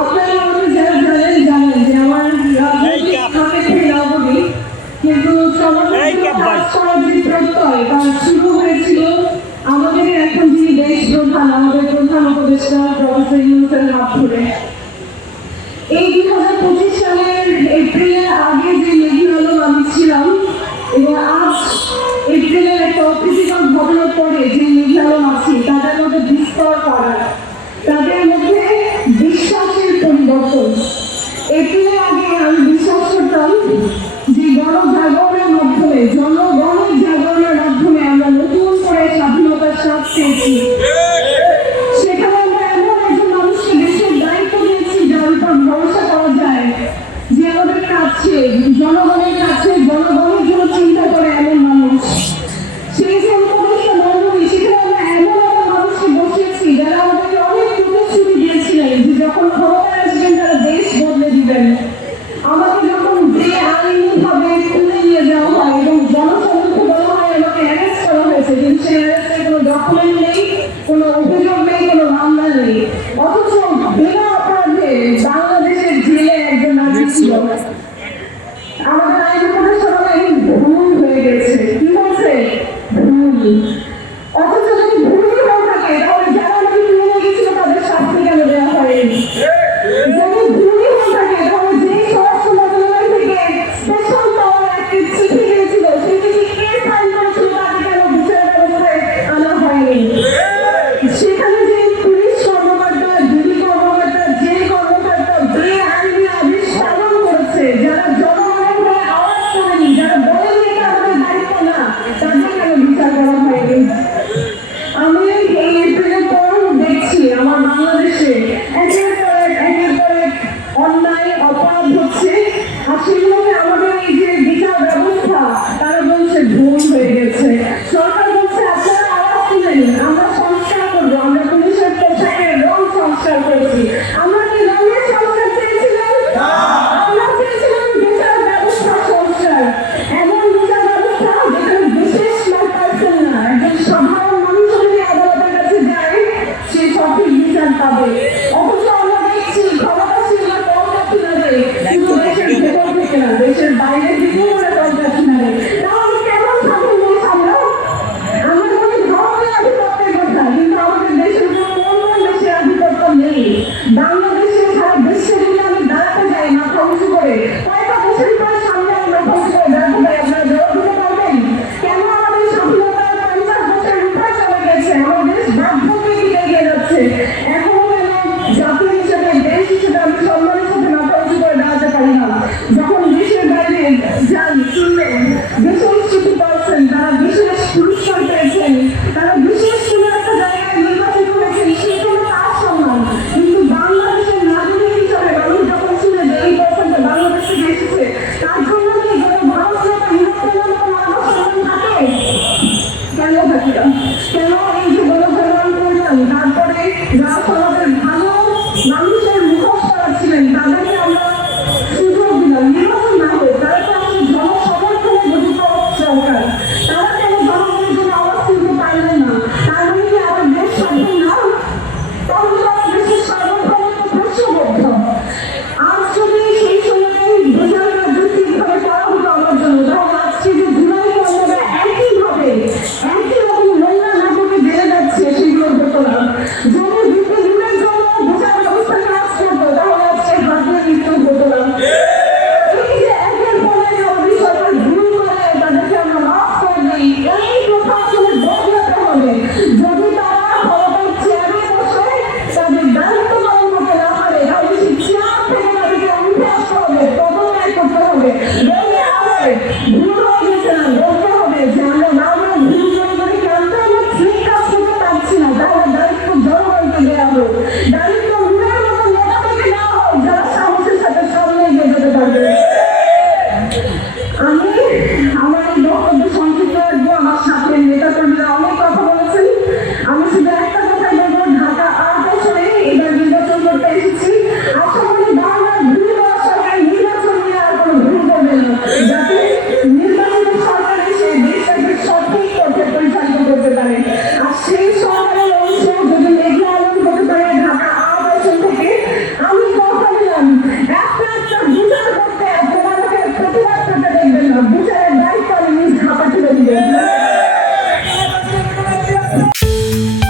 আপনারা আমাকে যারা জানেন যে আমার রাজনৈতিক রাজনীতি, কিন্তু প্রত্যয় বা শুরু হয়েছিল আমাদের এখন যিনি দেশ প্রধান, আমাদের প্রধান উপদেষ্টা প্রফেসর ইউনূসের হাত ধরে। এই 2025 সালের এপ্রিলের আগে যে মেঘি আলম আমি ছিলাম, এবং আজ এপ্রিলের একটা অপ্রীতিকর ঘটনার পরে যে মেঘি আলম আছি, তাদের মধ্যে বিস্তর করা, তাদের মধ্যে বিশ্বাসের পরিবর্তন। এপ্রিলের আগে আমি বিশ্বাস করতাম যে গণজাগরণের মাধ্যমে, জনগণের জাগরণের মাধ্যমে আমরা নতুন করে স্বাধীনতার স্বাদ পেয়েছি। সেখানে আমরা এমন একজন মানুষকে দেশের দায়িত্ব দিয়েছি যার উপর ভরসা করা যায়, যে আমাদের কাছে, জনগণের কাছে, জনগণের জন্য চিন্তা করে এমন মানুষ। সেই যে উপদেষ্টা মণ্ডলী, সেখানে আমরা এমন এমন মানুষকে বসিয়েছি যারা আমাদেরকে অনেক প্রতিশ্রুতি দিয়েছিলেন যে যখন ক্ষমতায় আসবেন তারা দেশ বদলে দিবেন। আমাকে যখন বেআইনিভাবে তুলে নিয়ে যাওয়া হয় এবং জনসমক্ষে বলা হয় আমাকে অ্যারেস্ট করা হয়েছে, কিন্তু সেই অ্যারেস্টের কোনো ডকুমেন্ট নেই, কোনো অভিযোগ নেই, কোনো মামলা নেই, অথচ বিনা অপরাধে বাংলাদেশের জেলে একজন নারী ছিল। আমাদের আইন উপদেষ্টা ভুল হয়ে গেছে, কি বলছে? ভুল। অথচ যদি ভুলই হয়ে থাকে তাহলে যারা নাকি তুলে নিয়ে গেছিল তাদের শাস্তি কেন দেওয়া হয়নি? যদি ভুলই হয়ে থাকে তাহলে যে স্বরাষ্ট্র মন্ত্রণালয় থেকে স্পেশাল পাওয়ার একটা চিঠি দিয়েছিল, সেই চিঠি কে সাইন করেছিল তাকে কেন বিচার ব্যবস্থায় আনা হয়নি? সেখানে যে পুলিশ কর্মকর্তা, ডিবি কর্মকর্তা, যে কর্মকর্তা বেআইনি আদেশ পালন করেছে, যারা জনগণের হয়ে আওয়াজ করেনি, যারা বলেনি এটা আমাদের দায়িত্ব না, তাদের কেন বিচার করা হয়নি? আমি এই এপ্রিলের পর দেখছি আমার বাংলাদেশে একের পর এক অন্যায় অপরাধ হচ্ছে, আর সেগুলোকে আমাদের এই যে বিচার ব্যবস্থা, তারা বলছে ভুল হয়ে গেছে। সরকার বলছে আপনারা আওয়াজ তুলেন, আমরা সংস্কার করবো, আমরা পুলিশের পোশাকের রং সংস্কার করেছি। আমরা কি রঙের সংস্কার চেয়েছিলাম? আমরা চেয়েছিলাম বিচার ব্যবস্থা সংস্কার, এমন বিচার ব্যবস্থা যেখানে বিশেষ পার্সন না, একজন সাধারণ মানুষ যদি আদালতের কাছে যায় সে সঠিক বিচার পাবে। অথচ আমরা দেখছি ক্ষমতাসীনরা পর্যাপ্ত নেবে, কিন্তু দেশের ভেতর থেকে না, দেশের বাইরে থেকেও ওরা পর্যাপ্ত নেবে। তাহলে কেমন স্বাধীন দেশ আমরা? আমরা বলি ধর্মের আধিপত্যের কথা, কিন্তু আমাদের দেশের উপর কোন দেশের আধিপত্য নেই। বাংলাদেশে সারা বিশ্বে যদি আমি দাঁড়াতে যাই মাথা উঁচু করে, কয়টা দেশের পরে সামনে আমি মাথা উঁচু করে দাঁড়াতে পারি? আপনারা জবাব দিতে পারবেন? কেন আমাদের স্বাধীনতার 50 বছর উপরে চলে গেছে, আমাদের দেশ বাধ্যকে এগিয়ে যাচ্ছে, এখনো কেন জাতি হিসেবে, দেশ হিসেবে আমি সম্মানের সাথে মাথা উঁচু করে দাঁড়াতে পারি না? যখন দেশের বাইরে যান, শুনলেন বিশেষ কিছু পাচ্ছেন, তারা বিশেষ পুরস্কার পেয়েছেন, তারা বিশেষ কোনো একটা জায়গায় নির্বাচিত হয়েছেন, সেখানে তার সম্মান। কিন্তু বাংলাদেশের নাগরিক হিসাবে মানুষ যখন শুনে যে এই পার্সনটা বাংলাদেশ থেকে এসেছে, তার জন্য কি ভারতীয় নিরাপত্তার সম্মান থাকে? কেন থাকে না? কেন এই যে গণজাগরণ করলাম, তারপরে যারা সমাজের ভালো মানুষের মুখোশ ছিলেন তাদেরকে আমরা সুযোগ দিলাম, নির্বাচন না হোক, তারা তো আসলে জনসমর্থনে গঠিত Thank